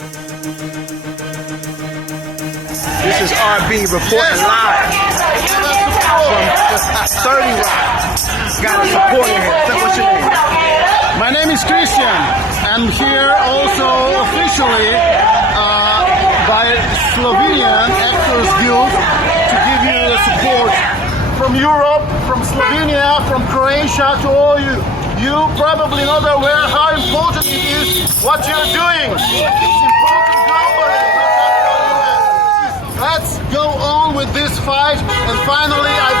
This is RB reporting live from 30 Rock. Got a supporter here. So what's your name? My name is Christian. I'm here also officially by Slovenian Actors Guild to give you the support from Europe, from Slovenia, from Croatia to all you. You probably not aware how important it is what you're doing. It's important globally. Let's go on with this fight, and finally I